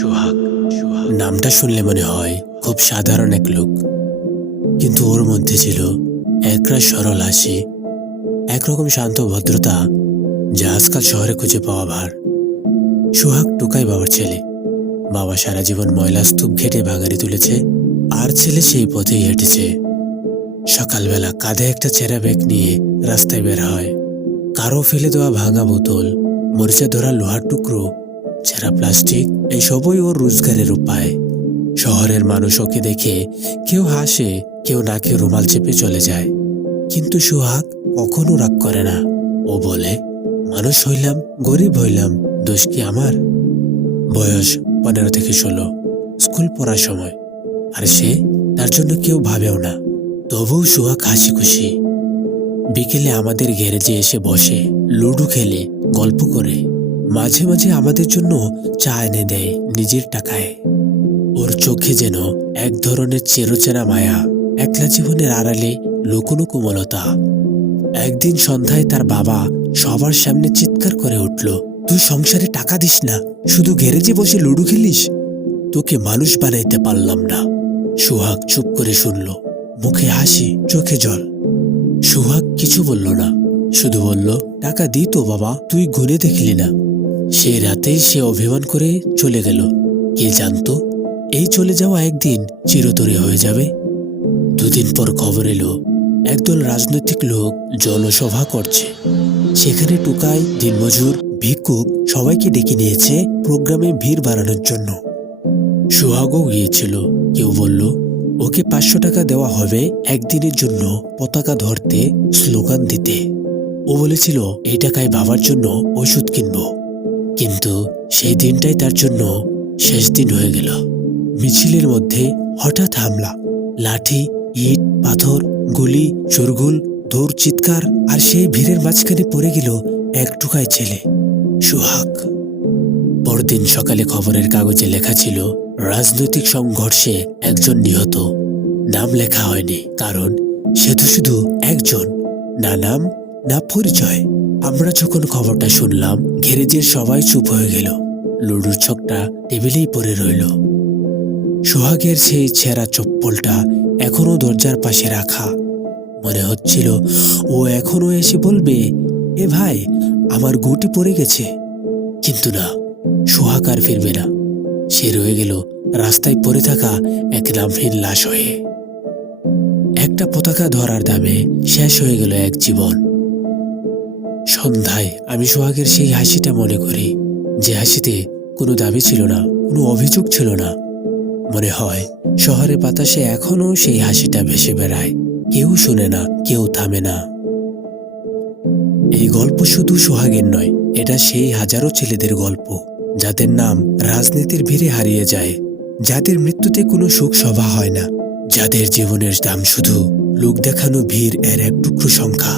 সোহাগ। নামটা শুনলে মনে হয় খুব সাধারণ এক লোক, কিন্তু ওর মধ্যে ছিল একরাশ সরল হাসি, একরকম শান্ত ভদ্রতা যা আজকাল শহরে খুঁজে পাওয়া ভার। সোহাগ টুকাই বাবার ছেলে। বাবা সারা জীবন ময়লা স্তূপ ঘেটে ভাঙারি তুলেছে, আর ছেলে সেই পথেই হেঁটেছে। সকালবেলা কাঁধে একটা ছেঁড়া ব্যাগ নিয়ে রাস্তায় বের হয়। কারো ফেলে দেওয়া ভাঙা বোতল, মরিচা ধরা লোহার টুকরো, ছেঁড়া প্লাস্টিক, এইসবই ওর রোজগারের উপায়। শহরের মানুষ ওকে দেখে কেউ হাসে, কেউ নাকে রুমাল চেপে চলে যায়, কিন্তু সোহাগ কখনো রাগ করে না। ও বলে, মানুষ হইলাম, গরিব হইলাম, দোষ কি আমার? বয়স 15 থেকে 16, স্কুল পড়ার সময়, আর সে তার জন্য কেউ ভাবেও না। তবুও সোহাগ হাসি খুশি। বিকেলে আমাদের গ্যারেজে এসে বসে, লুডো খেলে, গল্প করে, মাঝে মাঝে আমাদের জন্য চা এনে দেয় নিজের টাকায়। ওর চোখে যেন এক ধরনের চেরোচেনা মায়া, একলা জীবনের আড়ালে লুকোনো কোমলতা। একদিন সন্ধ্যায় তার বাবা সবার সামনে চিৎকার করে উঠল, তুই সংসারে টাকা দিস না, শুধু গ্যারেজে বসে লুডো খেলিস, তোকে মানুষ বানাইতে পারলাম না। সোহাগ চুপ করে শুনল, মুখে হাসি, চোখে জল। সোহাগ কিছু বলল না, শুধু বলল, টাকা দি তো বাবা, তুই গুনে দেখলি না। সেই রাতেই সে অভিমান করে চলে গেল। কে জানতো এই চলে যাওয়া একদিন চিরতরে হয়ে যাবে। দুদিন পর খবর এলো, একদল রাজনৈতিক লোক জনসভা করছে। সেখানে টুকাই, দিনমজুর, ভিক্ষুক সবাইকে ডেকে নিয়েছে প্রোগ্রামে ভিড় বাড়ানোর জন্য। সোহাগও গিয়েছিল। কেউ বলল, ওকে 500 টাকা দেওয়া হবে একদিনের জন্য পতাকা ধরতে, স্লোগান দিতে। ও বলেছিল এই টাকায় বাবার জন্য ওষুধ কিনব। কিন্তু সেই দিনটাই তার জন্য শেষ দিন হয়ে গেল। মিছিলের মধ্যে হঠাৎ হামলা, লাঠি, ইট, পাথর, গুলি, শোরগোল, দৌড়, চিৎকার, আর সেই ভিড়ের মাঝখানে পড়ে গেল এক টুকাই ছেলে, সোহাগ। পরদিন সকালে খবরের কাগজে লেখা ছিল, রাজনৈতিক সংঘর্ষে একজন নিহত। নাম লেখা হয়নি, কারণ সে তো শুধু একজন, না নাম না পরিচয়। আমরা যখন খবরটা শুনলাম, গ্যারেজের সবাই চুপ হয়ে গেল। লুডুর ছকটা টেবিলেই পড়ে রইল। সোহাগের সেই ছেঁড়া চপ্পলটা এখনো দরজার পাশে রাখা। মনে হচ্ছিল ও এখনো এসে বলবে, এ ভাই, আমার গুটি পড়ে গেছে। কিন্তু না, সোহাগ আর ফিরবে না। সে রয়ে গেল রাস্তায় পড়ে থাকা এক নামহীন লাশ হয়ে। একটা পতাকা ধরার দামে শেষ হয়ে গেল এক জীবন। সন্ধ্যায় আমি সোহাগের সেই হাসিটা মনে করি, যে হাসিতে কোনো দাবি ছিল না, কোনো অভিযোগ ছিল না। মনে হয় শহরের বাতাসে এখনো সেই হাসিটা ভেসে বেড়ায়, কেউ শুনে না, কেউ থামে না। এই গল্প শুধু সোহাগের নয়, এটা সেই হাজারো ছেলেদের গল্প, যাদের নাম রাজনীতির ভিড়ে হারিয়ে যায়, যাদের মৃত্যুতে কোনো শোক সভা হয় না, যাদের জীবনের দাম শুধু লোক দেখানো ভিড় এর এক টুকরো সংখ্যা।